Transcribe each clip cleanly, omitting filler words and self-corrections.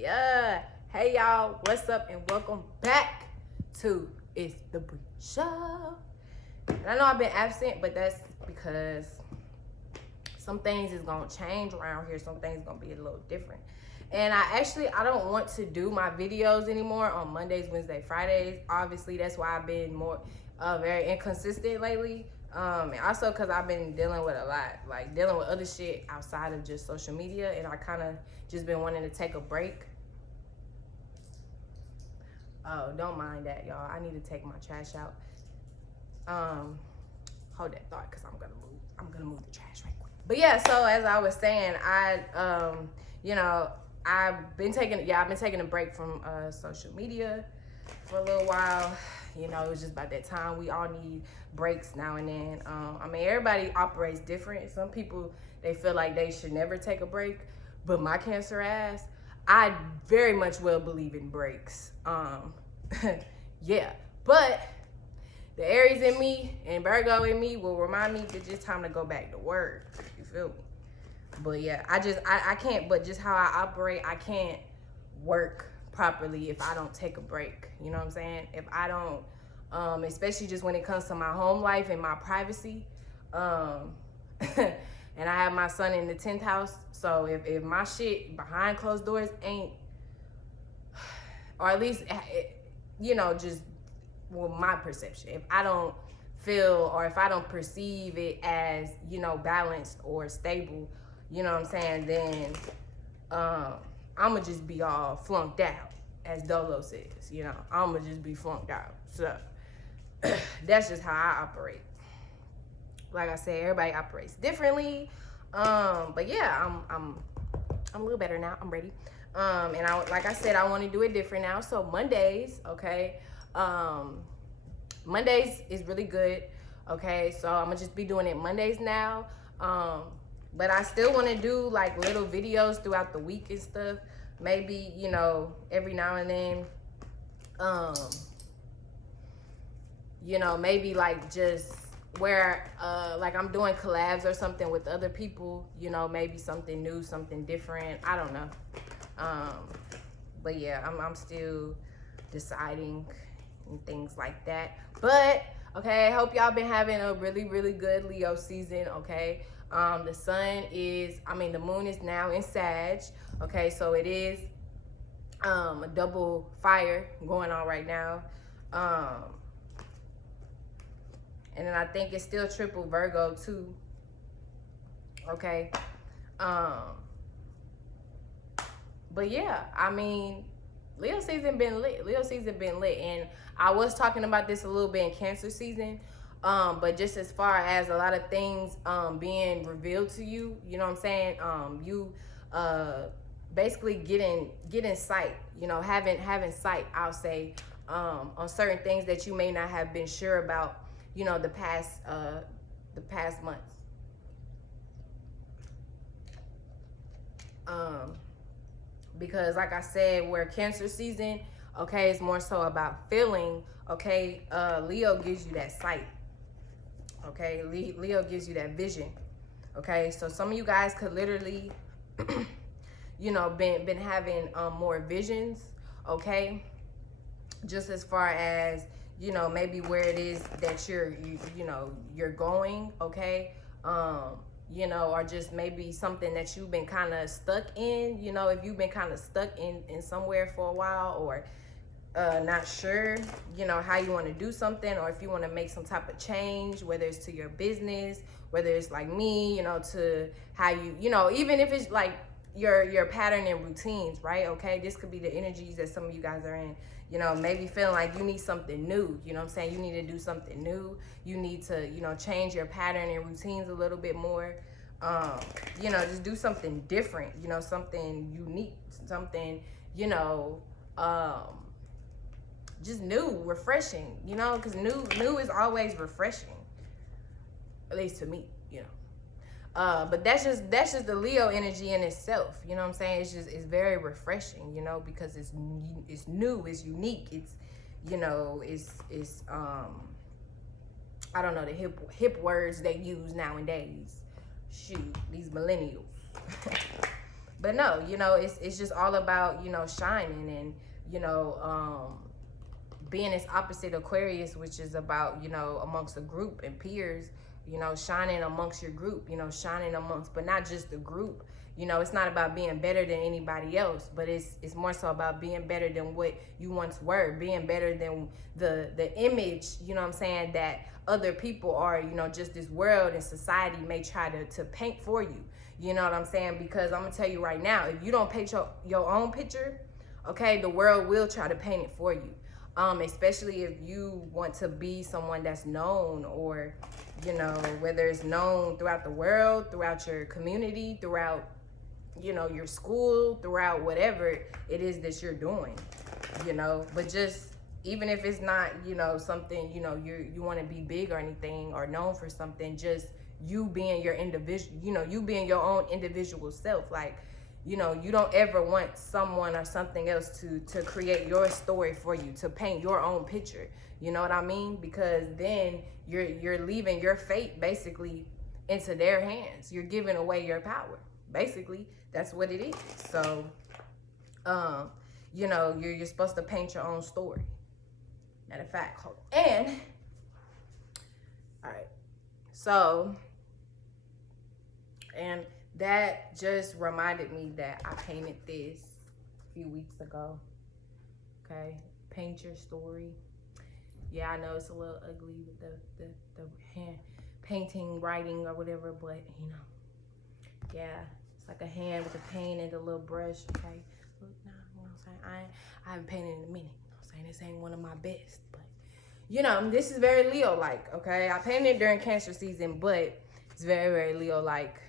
Yeah. Hey y'all, what's up and welcome back to It's the Bree Show. And I know I've been absent, but that's because some things is gonna change around here. Some things gonna be a little different. And I don't want to do my videos anymore on Mondays, Wednesdays, Fridays. Obviously, that's why I've been more very inconsistent lately. And also because I've been dealing with a lot, like dealing with other shit outside of just social media, and I kind of just been wanting to take a break. Oh, don't mind that, y'all. I need to take my trash out. Hold that thought, cause I'm gonna move the trash right quick. But yeah, so as I was saying, I've been taking a break from social media for a little while. You know, it was just about that time. We all need breaks now and then. I mean, everybody operates different. Some people, they feel like they should never take a break, but my cancer ass, I very much well believe in breaks. Yeah, but the Aries in me and Virgo in me will remind me that it's just time to go back to work. You feel me? But yeah, I can't, but just how I operate, I can't work properly if I don't take a break. You know what I'm saying? If I don't, especially just when it comes to my home life and my privacy. And I have my son in the 10th house. So if my shit behind closed doors ain't, or at least, just my perception, if I don't feel or if I don't perceive it as, balanced or stable, you know what I'm saying, then I'ma just be all flunked out, as Dolo says, I'ma just be flunked out. So that's just how I operate. Like I said, everybody operates differently. But yeah, I'm a little better now. I'm ready. And like I said, I want to do it different now. So Mondays, okay. Mondays is really good. Okay, so I'm gonna just be doing it Mondays now. But I still want to do like little videos throughout the week and stuff. Maybe, every now and then. Maybe like just where like I'm doing collabs or something with other people, maybe something new, something different. I don't know. But yeah, I'm still deciding and things like that. But okay, I hope y'all been having a really, really good Leo season. Okay. The moon is now in Sag. Okay, so it is a double fire going on right now. And then I think it's still triple Virgo too. Okay. But yeah, Leo season been lit. And I was talking about this a little bit in Cancer season. But just as far as a lot of things being revealed to you, you know what I'm saying? You basically getting sight, having sight, I'll say, on certain things that you may not have been sure about, the past months. Because like I said, where Cancer season, okay, it's more so about feeling, okay, Leo gives you that sight, okay, Leo gives you that vision, okay, so some of you guys could literally, been having more visions, okay, just as far as, maybe where it is that you're going, okay, or just maybe something that you've been kind of stuck in, if you've been kind of stuck in somewhere for a while, or not sure, how you want to do something, or if you want to make some type of change, whether it's to your business, whether it's like me, to how you, even if it's like your pattern and routines, right? Okay, this could be the energies that some of you guys are in, maybe feeling like you need something new, you know what I'm saying? You need to do something new. You need to, change your pattern and routines a little bit more. Just do something different, something unique, something, just new, refreshing, because new is always refreshing, at least to me, but that's just the Leo energy in itself, you know what I'm saying? It's very refreshing, because it's new, it's unique, it's, it's I don't know the hip words they use nowadays. Shoot, these millennials. But no, you know, it's just all about, you know, shining and, you know, being this opposite Aquarius, which is about, you know, amongst a group and peers, you know, shining amongst your group, you know, shining amongst, but not just the group. You know, it's not about being better than anybody else, but it's more so about being better than what you once were, being better than the image, you know what I'm saying, that other people are, you know, just this world and society may try to paint for you. You know what I'm saying? Because I'm gonna tell you right now, if you don't paint your own picture, okay, the world will try to paint it for you. Especially if you want to be someone that's known, or, you know, whether it's known throughout the world, throughout your community, throughout, you know, your school, throughout whatever it is that you're doing, you know. But just, even if it's not, you know, something, you know, you want to be big or anything or known for something, just you being your individual, you know, you being your own individual self. Like, you know, you don't ever want someone or something else to create your story for you, to paint your own picture. You know what I mean? Because then you're leaving your fate basically into their hands. You're giving away your power. Basically, that's what it is. So, you know, you're supposed to paint your own story. Matter of fact, hold on. And, all right. So, and that just reminded me that I painted this a few weeks ago. Okay, paint your story. Yeah, I know it's a little ugly with the hand painting, writing, or whatever, but you know, yeah, it's like a hand with a paint and a little brush. Okay, look now, you know what I'm saying? I haven't painted in a minute. You know what I'm saying? This ain't one of my best, but you know, this is very Leo-like. Okay, I painted during Cancer season, but it's very Leo-like.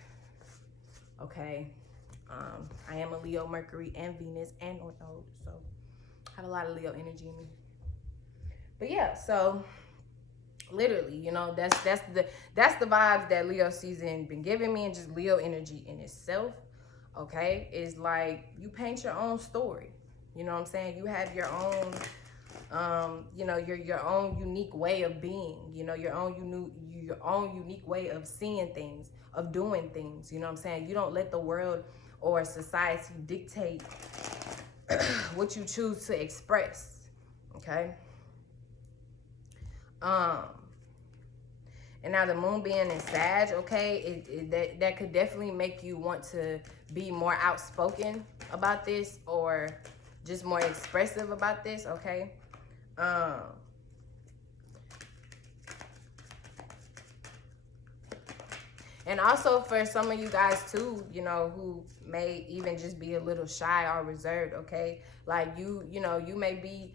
Okay, I am a Leo, Mercury, and Venus, and North Node, so I have a lot of Leo energy in me. But yeah, so literally, you know, that's the vibes that Leo season been giving me, and just Leo energy in itself. Okay, is like you paint your own story. You know what I'm saying? You have your own, you know, your own unique way of being. You know, your own unique way of seeing things, of doing things. You know what I'm saying? You don't let the world or society dictate what you choose to express. Okay. And now the moon being in Sag, okay, that could definitely make you want to be more outspoken about this, or just more expressive about this, okay? And also for some of you guys too, you know, who may even just be a little shy or reserved, okay? Like you know, you may be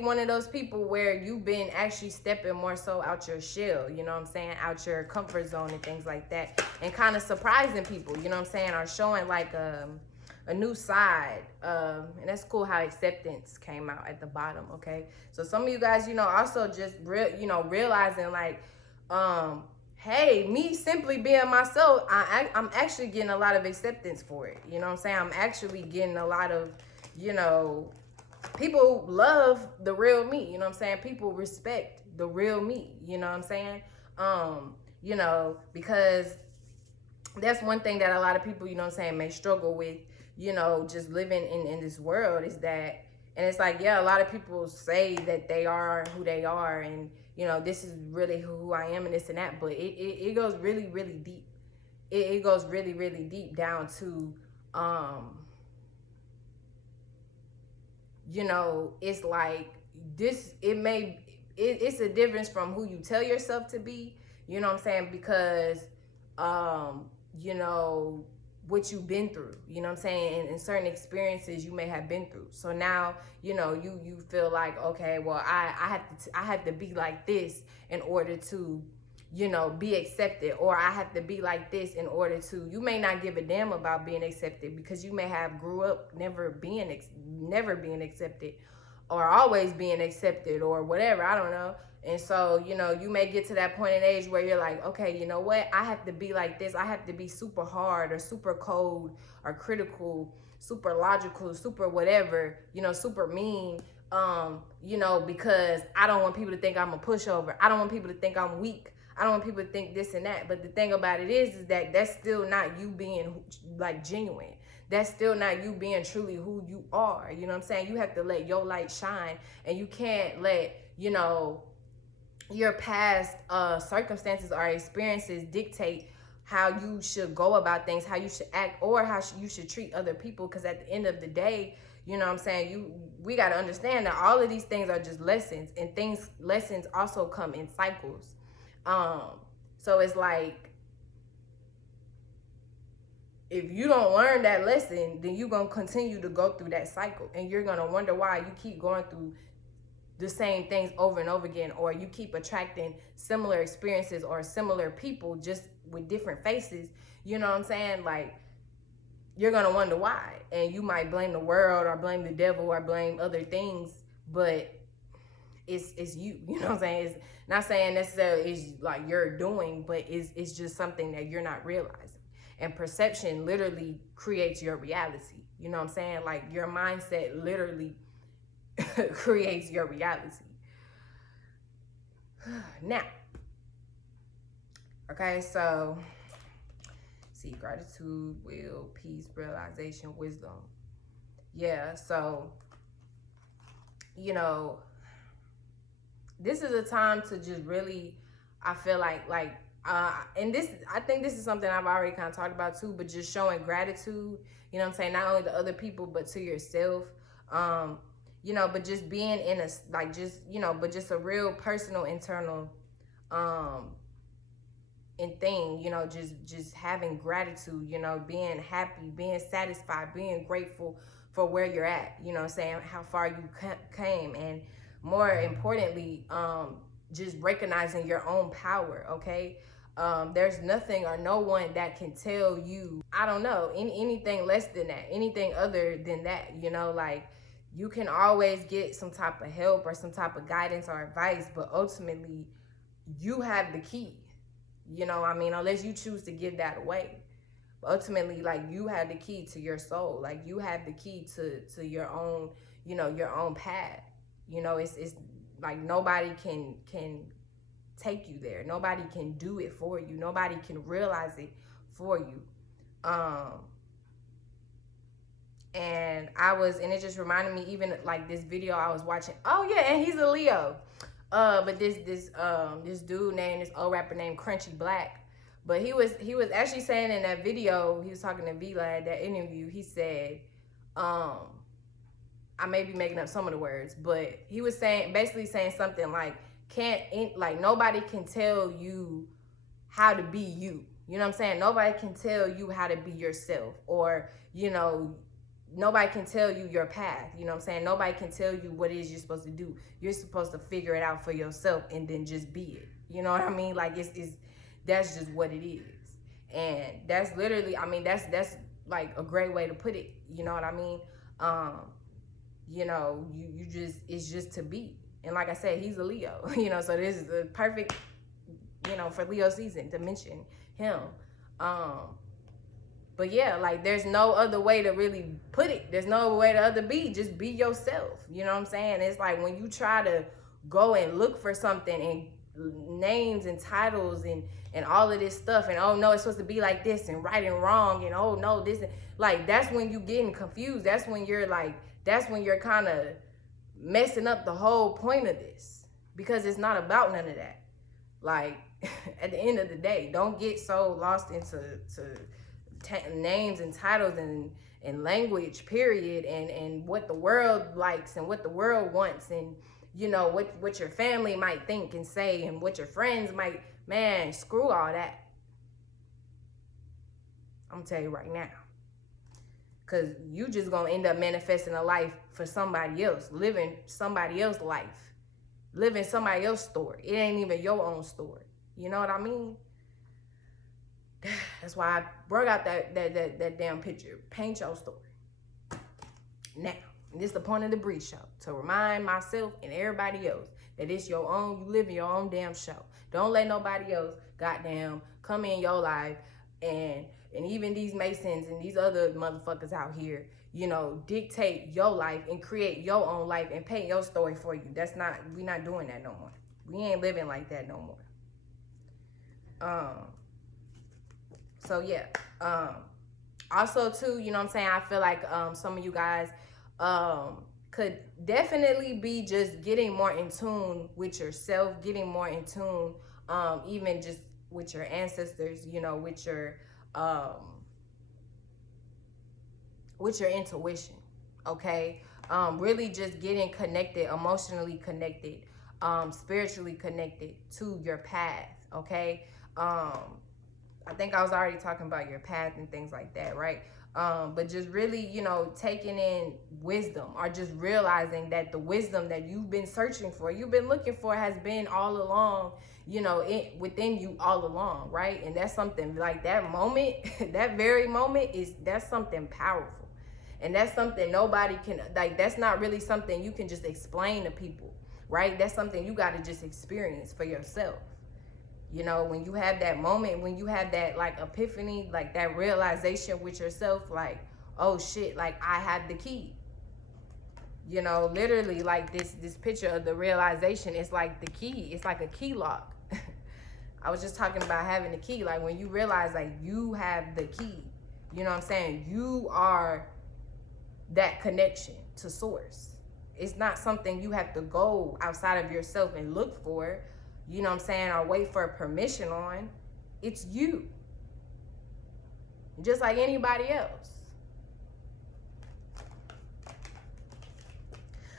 one of those people where you've been actually stepping more so out your shell, you know what I'm saying? Out your comfort zone and things like that. And kind of surprising people, you know what I'm saying? Or showing like a new side. And that's cool how acceptance came out at the bottom, okay? So some of you guys, you know, also just realizing like, hey, me simply being myself, I'm actually getting a lot of acceptance for it. You know what I'm saying? I'm actually getting a lot of, you know, people love the real me. You know what I'm saying? People respect the real me. You know what I'm saying? You know, because that's one thing that a lot of people, you know what I'm saying, may struggle with, you know, just living in this world, is that, and it's like, yeah, a lot of people say that they are who they are, and, you know, this is really who I am and this and that, but it goes really deep. It goes really deep down to, you know, it's like this, it's a difference from who you tell yourself to be, you know what I'm saying, because, you know, what you've been through, you know what I'm saying, and certain experiences you may have been through. So now, you know, you feel like, okay, well, I have to be like this in order to, you know, be accepted, or I have to be like this in order to, you may not give a damn about being accepted, because you may have grew up never being accepted, or always being accepted, or whatever, I don't know. And so, you know, you may get to that point in age where you're like, okay, you know what? I have to be like this. I have to be super hard or super cold or critical, super logical, super whatever, you know, super mean, you know, because I don't want people to think I'm a pushover. I don't want people to think I'm weak. I don't want people to think this and that. But the thing about it is that that's still not you being like genuine. that's still not you being truly who you are. You know what I'm saying? You have to let your light shine, and you can't let, you know, your past circumstances or experiences dictate how you should go about things, how you should act, or how you should treat other people. Because at the end of the day, you know what I'm saying, we got to understand that all of these things are just lessons, and lessons also come in cycles. So it's like, if you don't learn that lesson, then you're going to continue to go through that cycle, and you're going to wonder why you keep going through the same things over and over again, or you keep attracting similar experiences or similar people just with different faces. You know what I'm saying? Like, you're gonna wonder why, and you might blame the world or blame the devil or blame other things, but it's you. You know what I'm saying? It's not saying necessarily it's like you're doing, but it's just something that you're not realizing. And perception literally creates your reality. You know what I'm saying? Like, your mindset literally creates your reality. Now, okay, so see, gratitude, will, peace, realization, wisdom. Yeah, so, you know, this is a time to just really, I feel like and this, I think this is something I've already kind of talked about too, but just showing gratitude, you know what I'm saying, not only to other people, but to yourself. You know, but just being in a, like, just, you know, but just a real personal, internal, and thing, you know, just having gratitude, you know, being happy, being satisfied, being grateful for where you're at, you know what I'm saying, how far you came, and more importantly, just recognizing your own power, okay? There's nothing or no one that can tell you, I don't know, anything less than that, anything other than that, you know, like, you can always get some type of help or some type of guidance or advice, but ultimately, you have the key. You know, I mean, unless you choose to give that away. But ultimately, like, you have the key to your soul. Like, you have the key to your own, you know, your own path. You know, it's like, nobody can take you there. Nobody can do it for you. Nobody can realize it for you. And it just reminded me, even like this video I was watching. Oh yeah, and he's a Leo. But this dude named, this old rapper named Crunchy Black. But he was actually saying in that video, he was talking to V-Lad, that interview, he said, I may be making up some of the words, but he was basically saying something like, nobody can tell you how to be you. You know what I'm saying? Nobody can tell you how to be yourself, or, you know, nobody can tell you your path. You know what I'm saying? Nobody can tell you what it is you're supposed to do. You're supposed to figure it out for yourself and then just be it. You know what I mean? Like, that's just what it is. And that's literally, I mean, that's like a great way to put it. You know what I mean? You know, you just, it's just to be. And like I said, he's a Leo, you know, so this is the perfect, you know, for Leo season to mention him. But yeah, like, there's no other way to really put it. There's no way to other be. Just be yourself. You know what I'm saying? It's like, when you try to go and look for something and names and titles and all of this stuff, and oh no, it's supposed to be like this, and right and wrong, and oh no, this, like, that's when you getting confused. That's when you're kind of messing up the whole point of this, because it's not about none of that. Like, at the end of the day, don't get so lost into names and titles and language, period, and what the world likes and what the world wants, and, you know, what your family might think and say, and what your friends might, man, screw all that. I'm gonna tell you right now, because you just gonna end up manifesting a life for somebody else, living somebody else's life, living somebody else's story. It ain't even your own story. You know what I mean? That's why I brought out that damn picture. Paint your story. Now, this is the point of the Bree Show, to remind myself and everybody else that it's your own, you live in your own damn show. Don't let nobody else goddamn come in your life, and even these Masons and these other motherfuckers out here, you know, dictate your life and create your own life and paint your story for you. We not doing that no more. We ain't living like that no more. So yeah, Also too, you know what I'm saying, I feel like some of you guys could definitely be just getting more in tune with yourself, getting more in tune, even just with your ancestors, you know, um with your intuition. Okay. Really just getting connected, emotionally connected, spiritually connected to your path. Okay. I think I was already talking about your path and things like that, right? But just really, you know, taking in wisdom, or just realizing that the wisdom that you've been searching for, you've been looking for, has been all along, you know, within you all along, right? And that's something like that moment, that very moment that's something powerful. And that's something nobody can, like, that's not really something you can just explain to people, right? That's something you got to just experience for yourself. You know, when you have that moment, when you have that like epiphany, like that realization with yourself, like, oh shit, like I have the key. You know, literally, like this picture of the realization is like the key. It's like a key lock. I was just talking about having the key. Like when you realize like you have the key, you know what I'm saying? You are that connection to source. It's not something you have to go outside of yourself and look for, you know what I'm saying, or wait for permission on. It's you. Just like anybody else.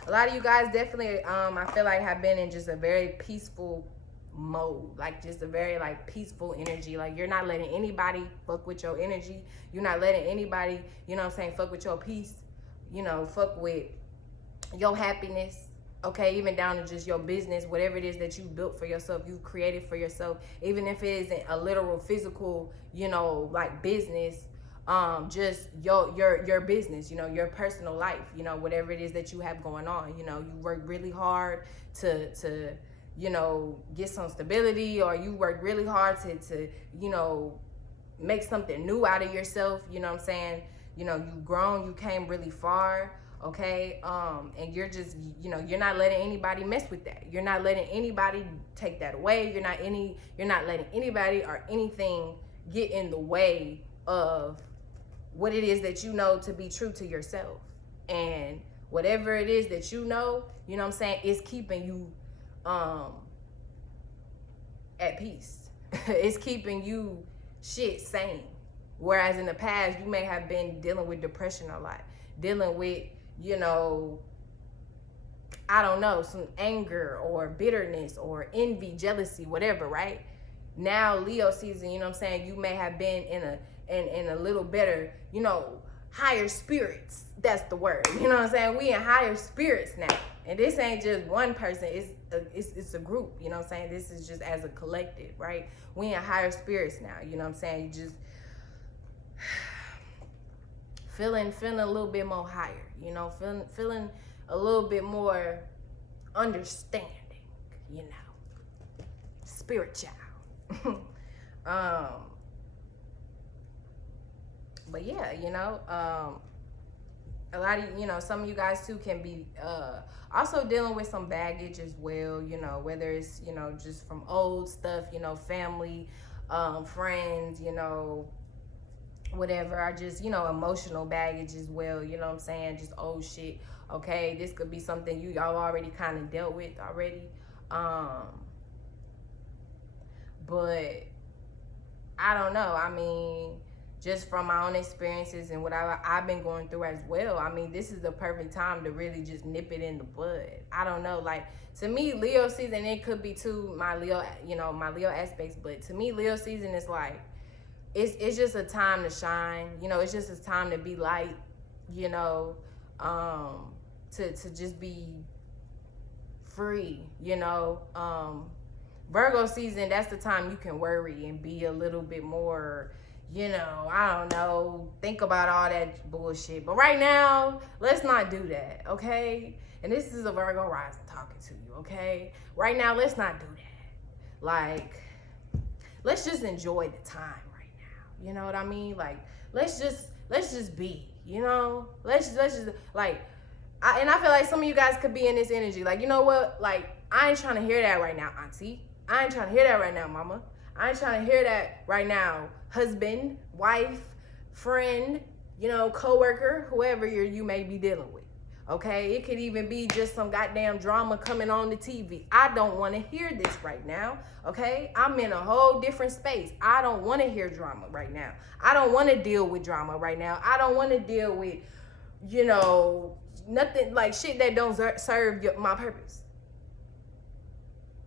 A lot of you guys definitely, I feel like, have been in just a very peaceful mode, like just a very like peaceful energy. Like you're not letting anybody fuck with your energy. You're not letting anybody, you know what I'm saying, fuck with your peace, you know, fuck with your happiness. Okay, even down to just your business, whatever it is that you built for yourself, you created for yourself, even if it isn't a literal physical, you know, like business, just your business, you know, your personal life, you know, whatever it is that you have going on. You know, you work really hard to you know, get some stability, or you work really hard to you know, make something new out of yourself. You know what I'm saying? You know, you've grown, you came really far. Okay, and you're just, you know, you're not letting anybody mess with that. You're not letting anybody take that away. You're not letting anybody or anything get in the way of what it is that you know to be true to yourself. And whatever it is that you know what I'm saying, is keeping you at peace. It's keeping you sane. Whereas in the past, you may have been dealing with depression a lot, dealing with, you know, I don't know, some anger or bitterness or envy, jealousy, whatever, right? Now, Leo season, you know what I'm saying, you may have been in a little better, you know, higher spirits. That's the word. You know what I'm saying? We in higher spirits now. And this ain't just one person, it's a group, you know what I'm saying? This is just as a collective, right? We in higher spirits now, you know what I'm saying? You just feeling a little bit more higher, you know, feeling a little bit more understanding, you know, spiritual. But yeah, you know, a lot of, you know, some of you guys too can be also dealing with some baggage as well, you know, whether it's, you know, just from old stuff, you know, family, friends, you know, whatever, or just, you know, emotional baggage as well, you know what I'm saying, just old shit. Okay, this could be something y'all already kind of dealt with already, but I don't know, I mean, just from my own experiences and what I've been going through as well, I mean, this is the perfect time to really just nip it in the bud. I don't know, like, to me, Leo season, it could be too, my Leo, you know, my Leo aspects, but to me, Leo season is like, it's just a time to shine, you know, it's just a time to be light, you know, to just be free, you know. Virgo season, that's the time you can worry and be a little bit more, you know, I don't know, think about all that bullshit. But right now, let's not do that, okay? And this is a Virgo rising talking to you, okay? Right now, let's not do that. Like, let's just enjoy the time right now. You know what I mean? Like, let's just be, you know? Let's just, like, and I feel like some of you guys could be in this energy. Like, you know what? Like, I ain't trying to hear that right now, auntie. I ain't trying to hear that right now, mama. I ain't trying to hear that right now, husband, wife, friend, coworker, whoever you may be dealing with. Okay, it could even be just some goddamn drama coming on the TV. I don't want to hear this right now. Okay, I'm in a whole different space. I don't want to hear drama right now. I don't want to deal with drama right now. I don't want to deal with, nothing like shit that don't serve my purpose.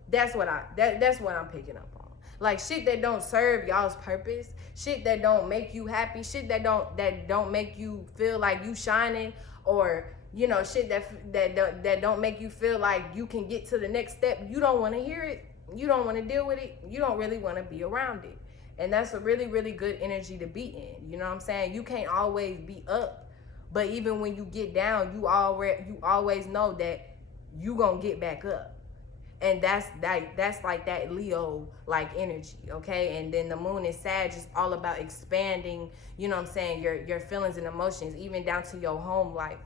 That's what that's what I'm picking up on. Like shit that don't serve y'all's purpose, shit that don't make you happy, shit that don't make you feel like you shining, or shit that don't make you feel like you can get to the next step. You don't want to hear it. You don't want to deal with it. You don't really want to be around it. And that's a really, really good energy to be in. You know what I'm saying? You can't always be up, but even when you get down, you always know that you gonna get back up. And that's like that Leo like energy, okay? And then the moon is Sag, is all about expanding, you know what I'm saying, your feelings and emotions, even down to your home life,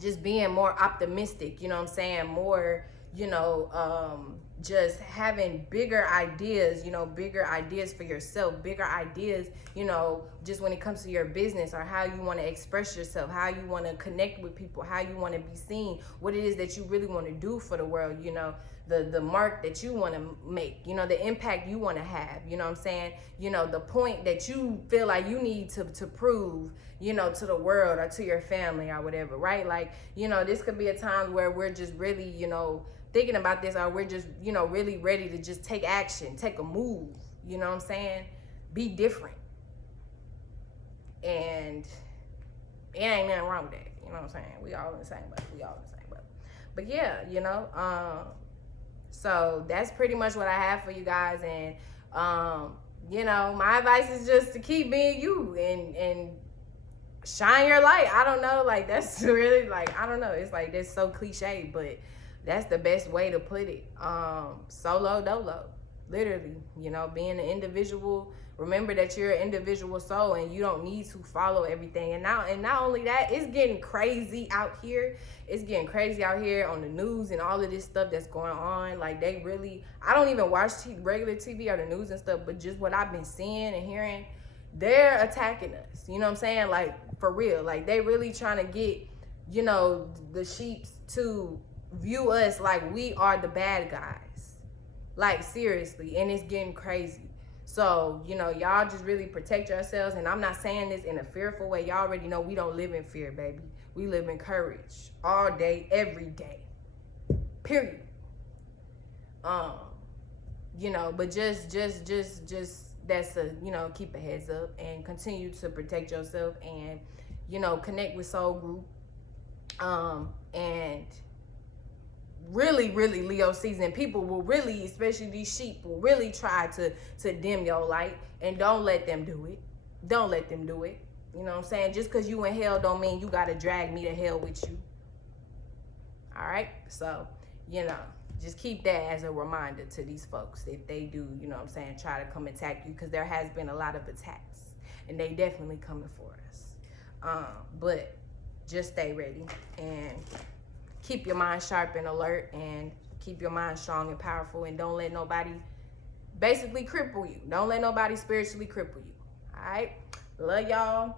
just being more optimistic, you know what I'm saying, more, just having bigger ideas, bigger ideas for yourself, bigger ideas, just when it comes to your business, or how you want to express yourself, how you want to connect with people, how you want to be seen, what it is that you really want to do for the world, the mark that you want to make, the impact you want to have, you know what I'm saying, the point that you feel like you need to prove, to the world or to your family or whatever, right? Like, this could be a time where we're just really, thinking about this, or we're just, really ready to just take action, take a move, you know what I'm saying? Be different. And it ain't nothing wrong with that, you know what I'm saying? We all in the same boat. But yeah, so that's pretty much what I have for you guys. And, my advice is just to keep being you and shine your light. I don't know, like, that's really, like, I don't know. It's like, that's so cliche, but that's the best way to put it. Solo dolo, literally, being an individual. Remember that you're an individual soul, and you don't need to follow everything. And not only that, it's getting crazy out here. It's getting crazy out here on the news and all of this stuff that's going on. Like, they really, I don't even watch regular TV or the news and stuff, but just what I've been seeing and hearing, they're attacking us. You know what I'm saying? Like, for real. Like, they really trying to get, the sheeps to view us like we are the bad guys. Like, seriously. And it's getting crazy. So, y'all just really protect yourselves. And I'm not saying this in a fearful way. Y'all already know we don't live in fear, baby. We live in courage all day, every day. Period. But just that's keep a heads up and continue to protect yourself, and, connect with Soul Group. And really, really Leo season, people will really, especially these sheep, will really try to dim your light, and don't let them do it. Don't let them do it. You know what I'm saying? Just because you in hell don't mean you got to drag me to hell with you. All right? So, just keep that as a reminder to these folks, if they do, try to come attack you, because there has been a lot of attacks, and they definitely coming for us. But just stay ready and keep your mind sharp and alert, and keep your mind strong and powerful, and don't let nobody basically cripple you. Don't let nobody spiritually cripple you. All right? Love y'all.